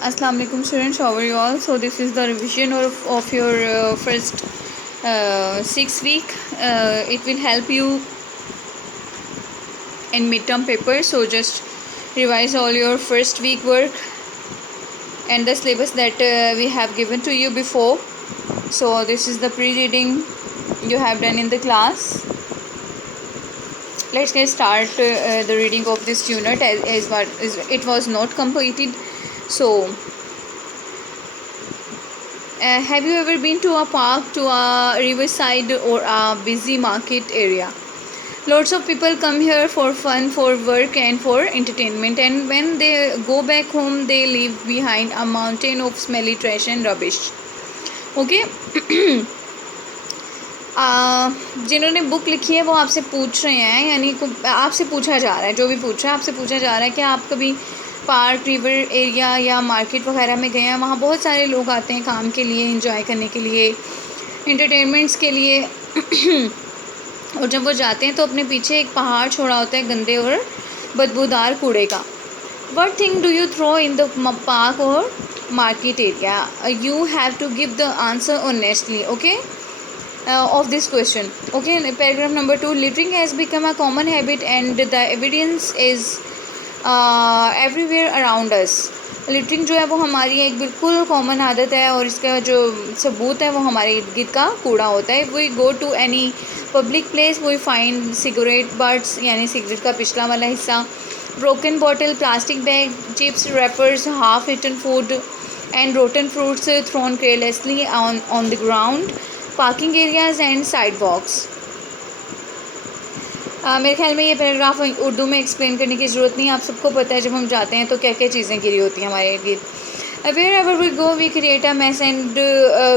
Assalamu alaikum students, how are you all? So this is the revision of your first 6 week. It will help you in midterm paper. So just revise all your first week work and the syllabus that we have given to you before. So this is the pre-reading you have done in the class. Let's get start the reading of this unit as what it was not completed. So have you ever been to a park, to a riverside, or a busy market area? Lots of people come here for fun, for work, and for entertainment. And when they go back home, they leave behind a mountain of smelly trash and rubbish. Okay? जिन्होंने book लिखी है वो आपसे पूछ रहे हैं, यानी आपसे पूछा जा रहा है, जो भी पूछ रहा है आपसे पूछा जा रहा है कि आप कभी पार्क, रिवर एरिया या मार्केट वगैरह में गए हैं? वहाँ बहुत सारे लोग आते हैं काम के लिए, एंजॉय करने के लिए, एंटरटेनमेंट्स के लिए और जब वो जाते हैं तो अपने पीछे एक पहाड़ छोड़ा होता है गंदे और बदबूदार कूड़े का. What thing do you throw in the park or market area? You have to give the answer honestly, okay? Of this question. Okay, paragraph number 2. Littering has become a common habit and the evidence is everywhere around us. Littering जो है वो हमारी एक बिल्कुल common आदत है और इसका जो सबूत है वो हमारे इर्द गिर्द का कूड़ा होता है. We go to any public place, we find cigarette butts यानी सिगरेट का पिछला वाला हिस्सा, broken bottle, plastic bag, chips wrappers, half eaten food and rotten fruits thrown carelessly on the ground, parking areas and sidewalks. मेरे ख्याल में ये paragraph Urdu में एक्सप्लेन करने की ज़रूरत नहीं, आप सबको पता है जब हम जाते हैं तो क्या क्या चीज़ें गिरी होती हैं हमारे इर्द गिर्द. Wherever we go, we create a mess and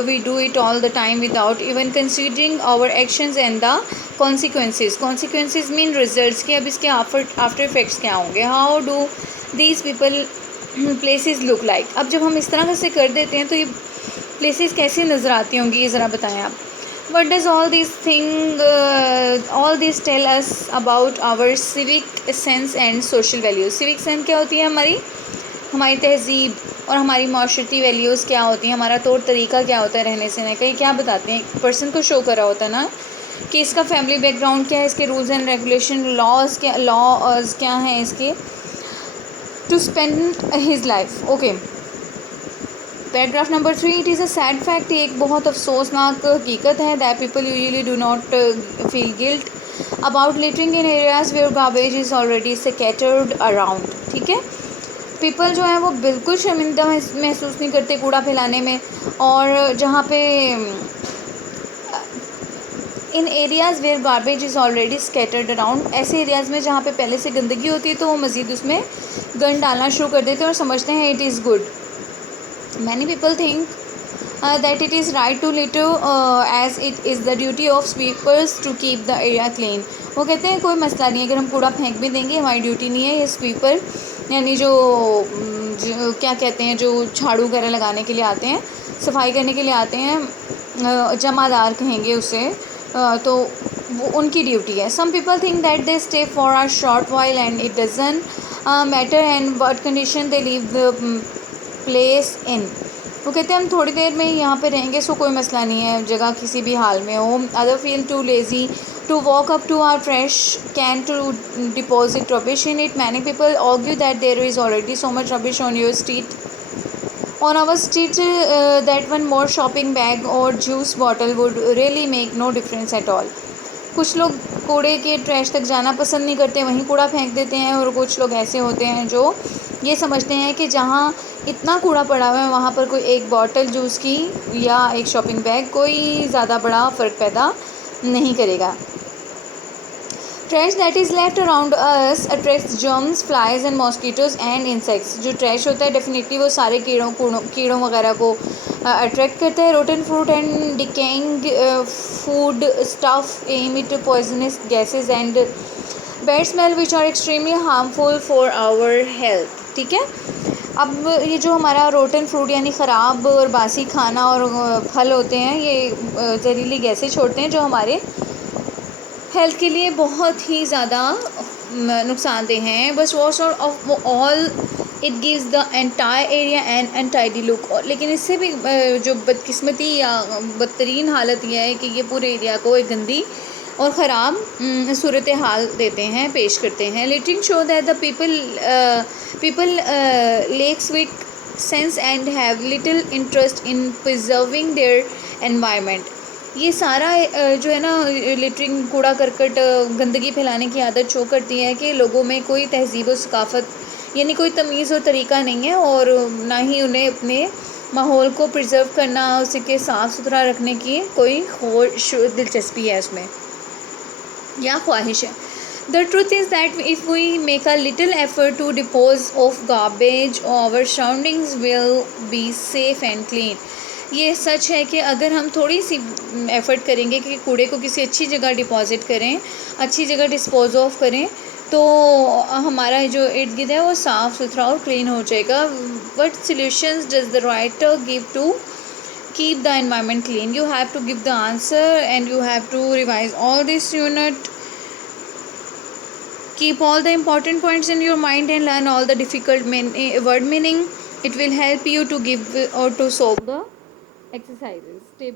we do it all the time without even considering our actions and the consequences. Consequences mean results, कि अब इसके after effects क्या होंगे. How do these people places look like? अब जब हम इस तरह से कर देते हैं तो ये places कैसे नज़र आती होंगी, ये ज़रा बताएं आप. What does all this tell us about our civic sense and social values? Civic sense क्या होती है? हमारी तहज़ीब और हमारी माशरती वैल्यूज़ क्या होती हैं, हमारा तौर तरीका क्या होता है रहने से. कहीं क्या बताते हैं, एक पर्सन को शो करा होता है ना कि इसका फैमिली बैकग्राउंड क्या है, इसके रूल्स एंड रेगुलेशन, लॉज क्या हैं इसके, to spend his life. Okay, paragraph number 3. It is a sad fact, एक बहुत अफसोसनाक हकीकत है, that people usually do not feel guilt about littering in areas where garbage is already scattered around. ठीक है, पीपल जो है वो बिल्कुल शर्मिंदा महसूस नहीं करते कूड़ा फैलाने में, और जहाँ पे in areas where garbage is already scattered around, ऐसे एरियाज़ में जहाँ पे पहले से गंदगी होती है तो वो मज़ीद उसमें गंद डालना शुरू कर देते हैं और समझते हैं it is good. Many people think that it is right to litter as it is the duty of sweepers to keep the area clean. वो कहते हैं कोई मसला नहीं है, अगर हम कूड़ा फेंक भी देंगे हमारी ड्यूटी नहीं है. ये स्वीपर यानी जो क्या कहते हैं, जो झाड़ू वगैरह लगाने के लिए आते हैं, सफाई करने के लिए आते हैं, जमादार कहेंगे उसे, तो वो उनकी ड्यूटी है. Some people think that they stay for a short while and it doesn't matter and what condition they leave the place in. वो कहते हैं हम थोड़ी देर में ही यहाँ पे रहेंगे, सो कोई मसला नहीं है, जगह किसी भी हाल में हो. Other feel too lazy to walk up to our trash can to deposit rubbish in it. Many people argue that there is already so much rubbish on your street, on our street, that one more shopping bag और juice bottle would really make no difference at all. कुछ लोग कूड़े के trash तक जाना पसंद नहीं करते, वहीं कूड़ा फेंक देते हैं, और कुछ लोग ऐसे होते हैं जो ये समझते हैं कि जहाँ इतना कूड़ा पड़ा हुआ है वहाँ पर कोई एक बॉटल जूस की या एक शॉपिंग बैग कोई ज़्यादा बड़ा फ़र्क पैदा नहीं करेगा. Trash that is left around us attracts germs, flies and mosquitoes and insects. जो ट्रैश होता है डेफिनेटली वो सारे कीड़ों वगैरह को अट्रैक्ट करता है. Rotten fruit and decaying food stuff emit poisonous gases and bad smell which are extremely harmful for our health. ठीक है, अब ये जो हमारा रोटन फ्रूट यानी ख़राब और बासी खाना और फल होते हैं, ये जहरीली गैसें छोड़ते हैं जो हमारे हेल्थ के लिए बहुत ही ज़्यादा नुकसानदेह हैं, बस wash off all it gives the entire area and untidy look. और लेकिन इससे भी जो बदकिस्मती या बदतरीन हालत यह है कि ये पूरे एरिया को एक गंदी और ख़राब सूरत हाल देते हैं, पेश करते हैं। Littering show that the people lacks weak sense and have little interest in preserving their environment. ये सारा जो है ना लिटरिंग, कूड़ा करकट, गंदगी फैलाने की आदत शो करती है कि लोगों में कोई तहज़ीब और सकाफ़त यानी कोई तमीज़ और तरीक़ा नहीं है, और ना ही उन्हें अपने माहौल को प्रिजर्व करना, उसके साफ़ सुथरा रखने की कोई दिलचस्पी है उसमें या ख्वाहिश है। The truth is that if we make a little effort to dispose of garbage, our surroundings will be safe and clean. ये सच है कि अगर हम थोड़ी सी एफ़र्ट करेंगे कि कूड़े को किसी अच्छी जगह डिपॉज़िट करें, अच्छी जगह डिस्पोज ऑफ करें, तो हमारा जो इर्द गिर्द है वो साफ़ सुथरा और क्लीन हो जाएगा। What solutions does the writer give to keep the environment clean? You have to give the answer and you have to revise all this unit. Keep all the important points in your mind and learn all the difficult word meaning. It will help you to give or to solve the exercises. Stay